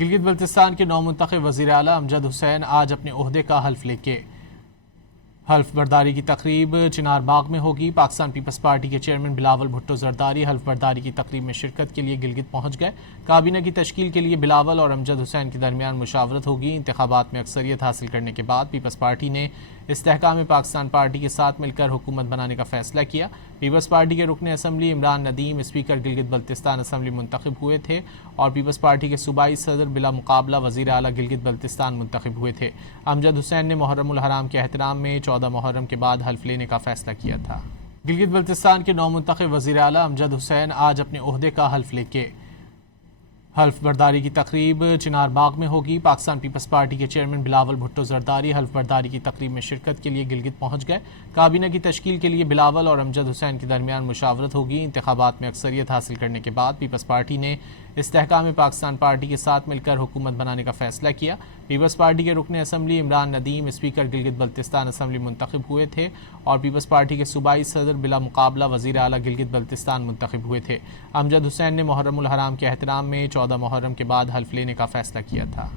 گلگت بلتستان کے نومنتخب وزیر اعلیٰ امجد حسین آج اپنے عہدے کا حلف برداری کی تقریب چنار باغ میں ہوگی۔ پاکستان پیپلز پارٹی کے چیئرمین بلاول بھٹو زرداری حلف برداری کی تقریب میں شرکت کے لیے گلگت پہنچ گئے۔ کابینہ کی تشکیل کے لیے بلاول اور امجد حسین کے درمیان مشاورت ہوگی۔ انتخابات میں اکثریت حاصل کرنے کے بعد پیپلز پارٹی نے استحکام پاکستان پارٹی کے ساتھ مل کر حکومت بنانے کا فیصلہ کیا۔ پیپلز پارٹی کے رکن assembly Imran Nadeem speaker Gilgit Baltistan assembly منتخب ہوئے تھے اور پیپلز پارٹی کے صوبائی صدر بلا مقابلہ وزیر اعلیٰ گلگت بلتستان منتخب ہوئے تھے۔ امجد حسین نے محرم الحرام کے احترام میں 14 محرم کے بعد حلف لینے کا فیصلہ کیا تھا۔ گلگت بلتستان کے نومنتخب وزیر اعلیٰ امجد حسین آج اپنے عہدے کا حلف برداری کی تقریب چنار باغ میں ہوگی۔ پاکستان پیپلز پارٹی کے چیئرمین بلاول بھٹو زرداری حلف برداری کی تقریب میں شرکت کے لیے گلگت پہنچ گئے۔ کابینہ کی تشکیل کے لیے بلاول اور امجد حسین کے درمیان مشاورت ہوگی۔ انتخابات میں اکثریت حاصل کرنے کے بعد پیپلز پارٹی نے استحکام پاکستان پارٹی کے ساتھ مل کر حکومت بنانے کا فیصلہ کیا۔ پیپلز پارٹی کے رکن assembly Imran Nadeem speaker Gilgit Baltistan assembly منتخب ہوئے تھے اور پیپلز پارٹی کے صوبائی صدر بلا مقابلہ وزیر اعلیٰ گلگت بلتستان منتخب ہوئے تھے۔ امجد حسین نے محرم الحرام کے احترام میں 14 محرم کے بعد حلف لینے کا فیصلہ کیا تھا۔